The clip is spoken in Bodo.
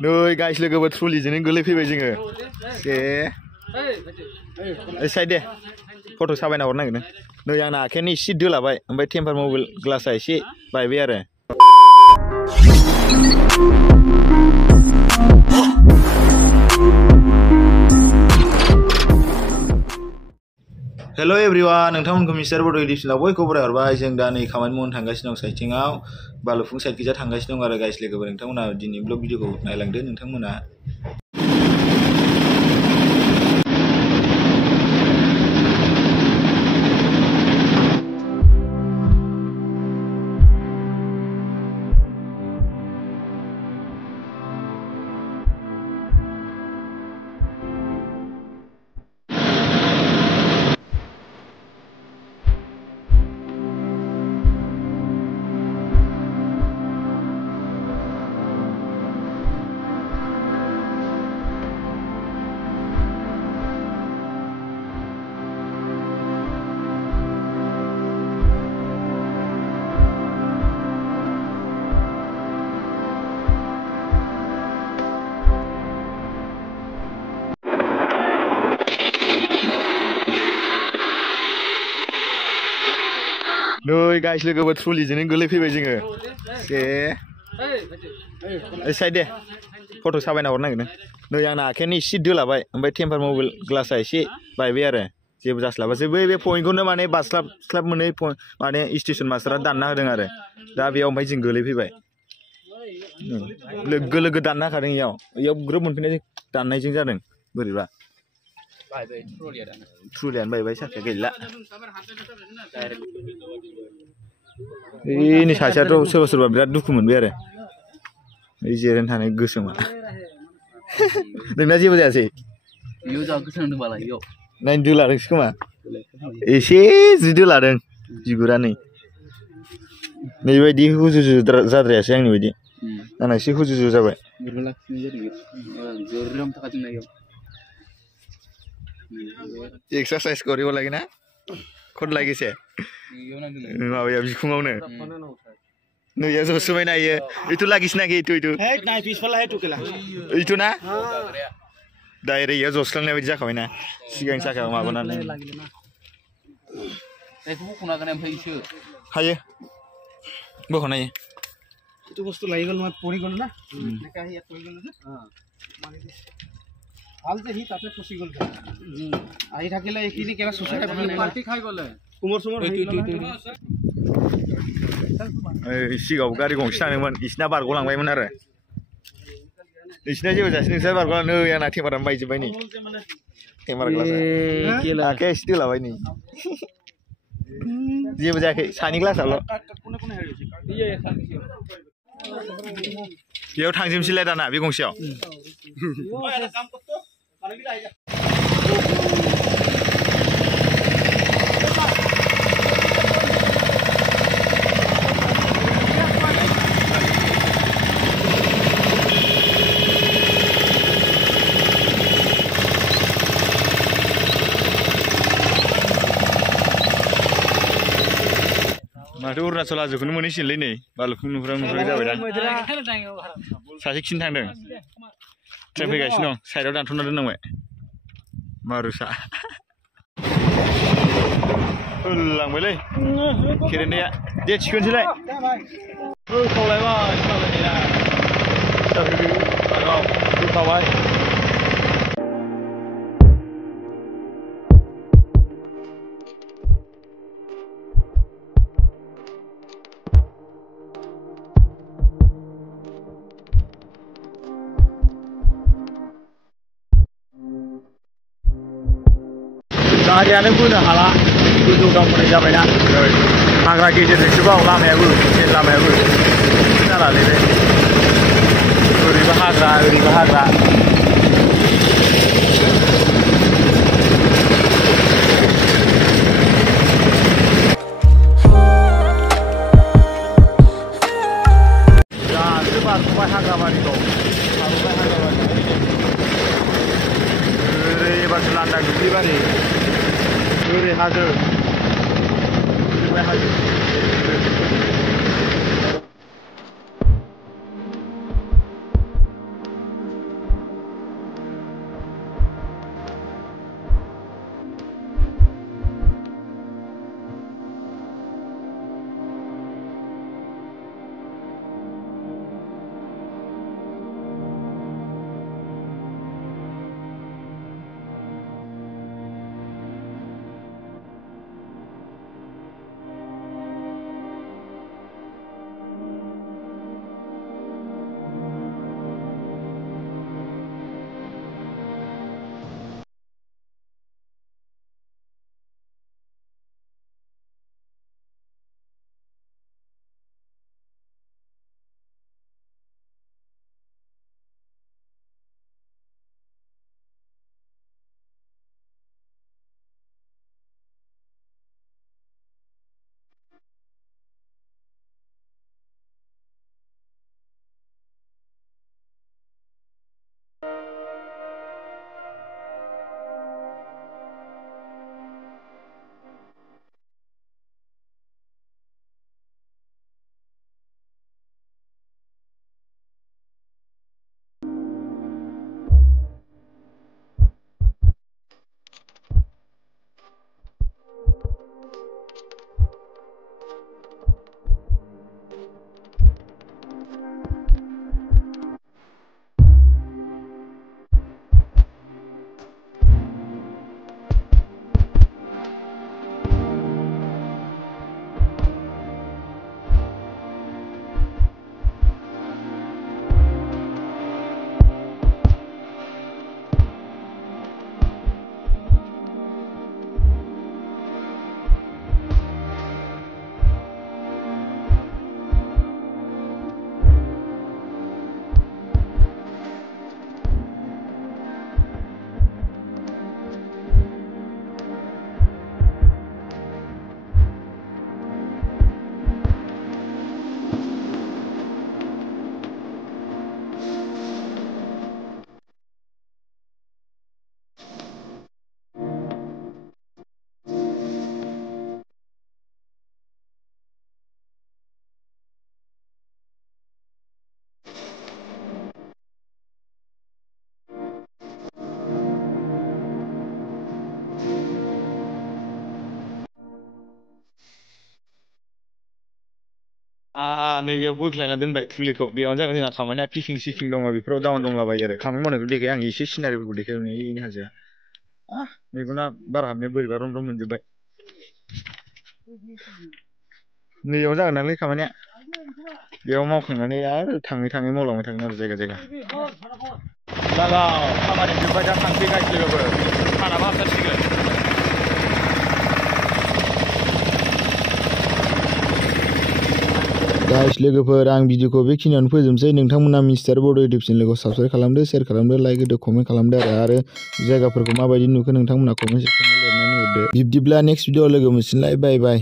Nơi guys लोगोबो ट्रलिजोंनो गोलैफैबाय जोङो साइड दे फट' साबायना हरनो नागिरदों नै आंना आखायानो एसे दोलाबाय ओमफ्राय टेम्पार मबाइल ग्लासआ एसे बायबाय आरो हेलो एवरीवन नोंथांमोनखौ मिथिसार बड' इउटुब चेनेलाव बयखौबो बरायहरबाय जों दा नै खामानि मावनो थांगासिनो दं साइथिंआव बालुफुं साइडखिजा थांगासिनो दं आरो गाइस लोगोफोर नोंथांमोना दिनै ब्लग भिडिअखौ नायलांदो नोंथांमोना नै गाइस लोगोबो ट्रलिजोंनो गोलैफैबाय जोङो साइड दे फट' साबायना हरनो नागिरदों नै आंना आखायानो एसे दोलाबाय ओमफ्राय टेम्पार मबाइल ग्लासआ एसे बायबाय आरो जेबो जास्लाबासै बै पइन्टखौनो माने बास्लाब मोनै माने स्टेसन मास्टारा दानना होदों आरो दा बेयाव ओमफ्राय जों गोलैफैबाय लोगो लोगो दानना होखादों इयाव ग्रोब मोनफैनाय दाननायजों जादों बोरैबा ट्रलियानो बायबाय साखाया गैला ini saja tuh sobat berat duku moनबाय आरो ओइ जिरायना थानाय गोसोमा नोंना जेबो जायासै इयो जा गोसोम दंबालाय इयाव नायनो दोलादोंसो खोमा एसे जिदो लादों बिगुरा नै नैबायदि हुजुजु जाद्रायासै आंनि बायदि आंना एसे हुजुजु जाबाय एक्सारसाइज गरिबो लागि ना खद लागिसे माबाया बिखुङावनो नैया जसुबाय नायो इथु लागिसना के इथु नाय पिसफाला हे टुकेला इथु ना डाइरेक्ट या जस्लांनाय बायदि जाखाबाय ना सिगां साखा माबानानै एखौ बखना गाने ओमफ्राय इसो हायो बखना हायो इथु बस्तु लागिगल मा परि गल ना नेका हिया परि गल ना माने हाल जे हि ताते फसि गल आइ থাকিলে এখিনি কেলা সুসাই পার্টি খাই গলে कुमर सुमर सिगाङाव गारि गंसे थांदोंमोन इसिना बारग'लांबायमोन आरो इसिना जेबो जायासै नोंसोर बारग'ला नै आंना टेम्पारानो बायजोब्बाय नै टेम्पार ग्लासआ आखाया एसे दोलाबाय नै जेबो जायाखै सानि ग्लासआल' बेयाव थांजोबसैलाय दाना बे गंसेयाव माथो अरुणाचल हाजोखौनो मोनहैसिगोनलै नै बालुफुं नुहुरां जाबाय दा सासे खिनो थांदों ट्रेन फैगासिनो दं साइडआव दानथ'ना दोननांबाय मारुसा होलांबायलै खेरेन्दाया दे थिखोनोसैलाय होखावलायबाय होखाबाय गारियानो बोनो हाला गोजौ दावखोनाय जाबायना हाग्रा गेजेरजोंसो बाव लामायाबो मेन लामायाबो जालालै बे ओरैबो हाग्रा ओरैबो हाग्रा दासो बारग'बाय हाग्राबारिखौ ओरै एबारसो लांदां दुब्लिबारि ओरै हाजो हाजो नैबेयाव बोख्लायना दोनबाय फुलिखौ बेयावनो जागोन जोंना खामानिया पिकिं सिकिं दङ बेफोराव डाउन दंलाबायो आरो खामानि मावनायखौ देखाय आं एसे सिनारिफोरखौ देखायनो इनि हाजोआ मेगना बार हाबनाया बोरैबा रम रम मोनजोब्बाय नैयाव जागोन नालाय खामानिया बेयाव मावखांनानै आरो थाङै थाङै मावलांबाय थागोन आरो जायगा जायगा लागाव खामानि जोब्बाय दा थांसै गाइस लोगोफोर सानाबो हाबथारसिगोन गाइस लोगोफोर आं भिडिअखौ बेखिनियावनो फोजोबनोसै नोंथांमोना मिस्टार बड' इउटिउब चेनेलखौ साबस्क्राइब खालामदो शेयार खालामदो लाइक होदो कमेन्ट खालामदो आरो जायगाफोरखौ माबायदि नुखो नोंथांमोना कमेन्ट सेक्सनाव लिरनानै हरदो बिब्दिब्ला नेक्स्ट भिडिअ लोगो मोनसिनलाय बाय बाय